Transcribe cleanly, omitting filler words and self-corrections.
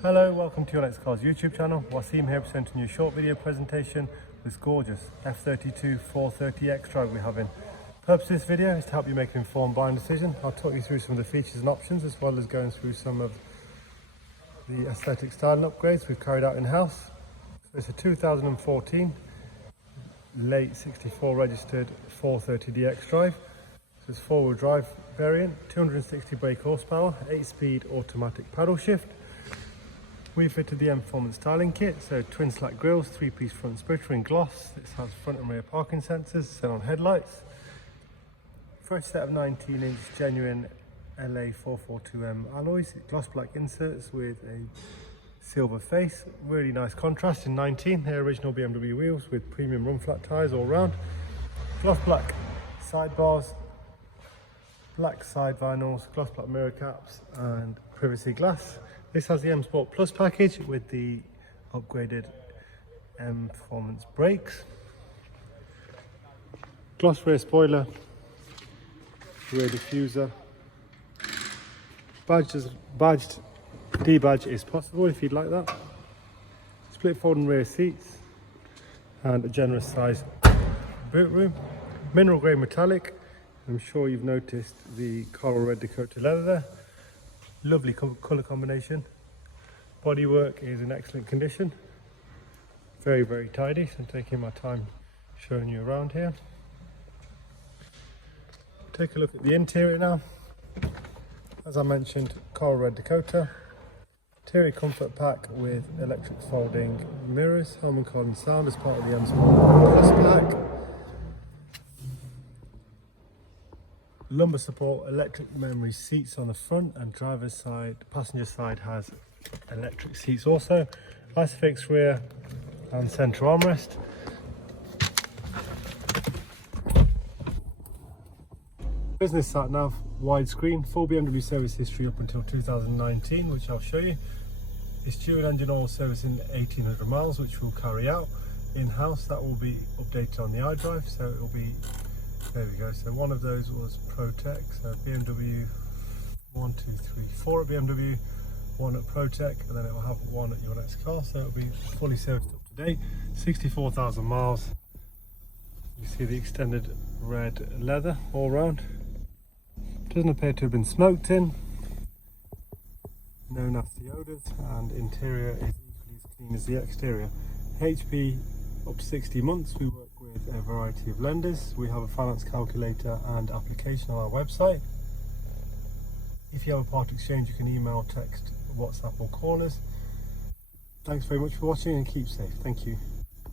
Hello, welcome to your Next Cars YouTube channel. Wasim here presenting you a short video presentation of this gorgeous F32 430 X-Drive we have in. The purpose of this video is to help you make an informed buying decision. I'll talk you through some of the features and options, as well as going through some of the aesthetic styling upgrades we've carried out in-house. So it's a 2014 late 64 registered 430D X-Drive. So it's four-wheel drive variant, 260 brake horsepower, 8-speed automatic paddle shift. We fitted the M Performance styling kit, so twin slack grills, 3-piece front splitter in gloss. This has front and rear parking sensors, xenon headlights. Fresh set of 19-inch genuine LA 442M alloys, gloss black inserts with a silver face. Really nice contrast in 19. They're original BMW wheels with premium run flat tyres all round. Gloss black sidebars, black side vinyls, gloss black mirror caps and privacy glass. This has the M Sport Plus package with the upgraded M Performance brakes. Gloss rear spoiler, rear diffuser. Badged debadge is possible if you'd like that. Split folding rear seats and a generous size boot room. Mineral grey metallic. I'm sure you've noticed the coral red Dakota leather there. Lovely colour combination. Bodywork is in excellent condition. Very, very tidy. So I'm taking my time showing you around here. Take a look at the interior now. As I mentioned, coral red Dakota. Interior comfort pack with electric folding mirrors, Harman Kardon sound as part of the M Sport Plus pack. Lumbar support, electric memory seats on the front, and driver's side, passenger side has electric seats also. Isofix rear and centre armrest. Business sat nav, widescreen, full BMW service history up until 2019, which I'll show you. It's dual engine oil service in 1800 miles, which we'll carry out in-house. That will be updated on the iDrive, so it will be. There we go, so one of those was ProTech, so BMW 1, 2, 3, 4 at BMW, 1 at ProTech, and then it will have 1 at your next car, so it will be fully serviced up to date. 64,000 miles. You see the extended red leather all round. Doesn't appear to have been smoked in. No nasty odours, and interior is equally as clean as the exterior. HP up to 60 months. We work with a variety of lenders. We have a finance calculator and application on our website. If you have a part exchange, you can email, text, WhatsApp or call us. Thanks very much for watching and keep safe. Thank you.